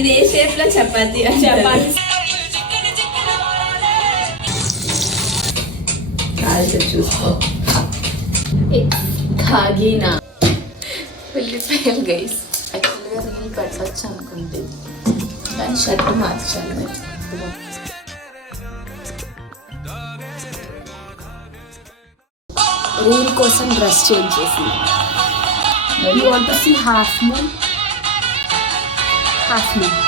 ఇది ఏ షేప్ లో చపాతి చపాతి చూసుకో ఖాగీనా ఉల్లిపాయలు గైస్. యాక్చువల్గా రీల్ కట్టచ్చు అనుకుంటే కానీ షర్ట్ మార్చాలి. రీల్ కోసం డ్రెస్ చేంజ్ చేసింది. You want to see half moon? Half moon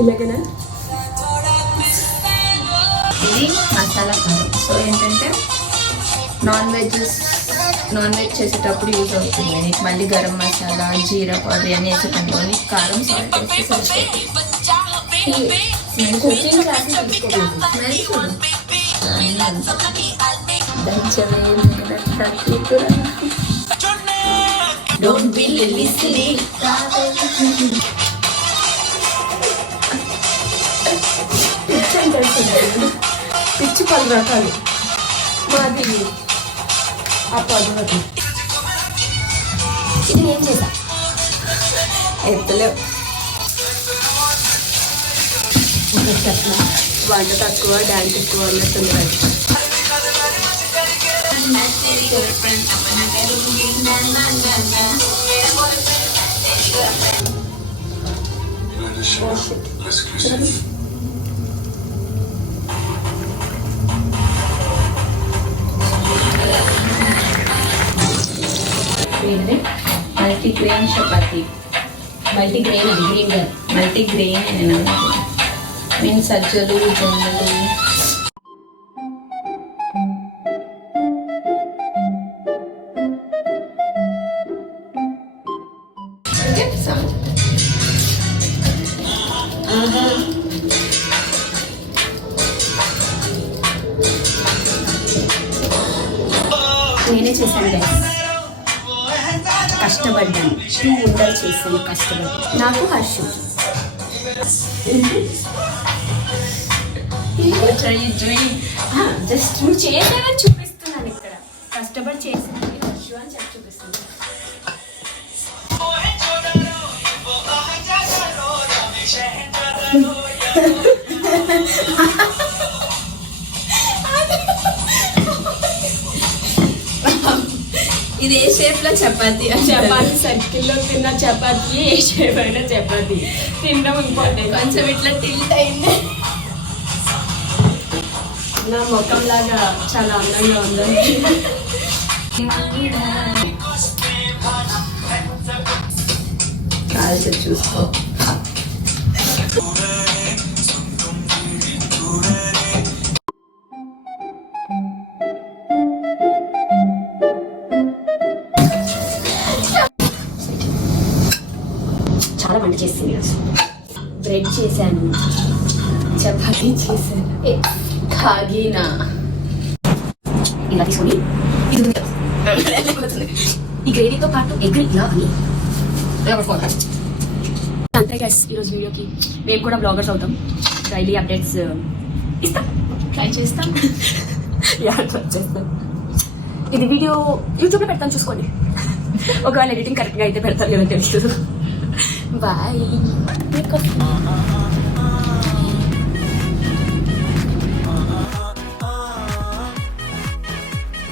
ఇలాగనా? ఇది మసాలా కారం. సో ఏంటంటే నాన్ వెజ్ చేసేటప్పుడు యూజ్ అవుతుంది. నీకు మళ్ళీ గరం మసాలా, జీరా పౌడర్ అన్నీ వేసేటప్పుడు కారం సాల్ట్ వేస్తే సరిపోతుంది. కుకింగ్ క్లాసెస్ తీసుకోకూడదు. స్మెల్ చూడు Don't be listening. పిచ్చి 10 రకాలు మాది ఆ పద్ధతి. ఇది ఏం చేసా ఎత్తలేవు. వంట తక్కువ డాన్స్ ఎక్కువ అన్నట్టుంది. మల్టీగ్రెయిన్ చపాతి. మల్టీగ్రెయిన్ అది గ్రీన్ గా మల్టీగ్రెయిన్ నేను మీన్ సజ్జలు జొన్నలు. నేనే చేశాను గైస్, కష్టపడ్డాను. 2 ఉండలు చేశాను కష్టపడ్డాను. నాకు హర్ష జస్ట్ నువ్వు చేసావని చూపిస్తున్నాను. ఇక్కడ కష్టపడి చేసాను హర్ష అని చెప్పి చూపిస్తున్నాను. ఇది ఏ షేప్ లో చపాతి? చపాతి సర్కిల్లో తిన్న చపాతి, ఏ షేప్ అయినా చపాతి తినడం ఇంపార్టెంట్. కొంచెం ఇట్లా టిల్ట్ అయింది. నా ముఖం లాగా చాలా అందంగా ఉంది. కాల్చి చూసుకో. చాలా వంట చేసింది. బ్రెడ్ చేశాను, చపాతీ చేశాను. ఖాగీనా ఇలా తీసుకొని ఈ గ్రేవీతో పాటు ఎగ్ ఇలా అని అంతే గైస్. ఈరోజు వీడియోకి మేము కూడా బ్లాగర్స్ అవుతాం. డైలీ అప్డేట్స్ ఇస్తాం, ట్రై చేస్తాం. ఇది వీడియో యూట్యూబ్లో పెడతాను, చూసుకోండి. ఒకవేళ ఎడిటింగ్ కరెక్ట్గా అయితే పెడతాను కదా తెలుసు. Bye.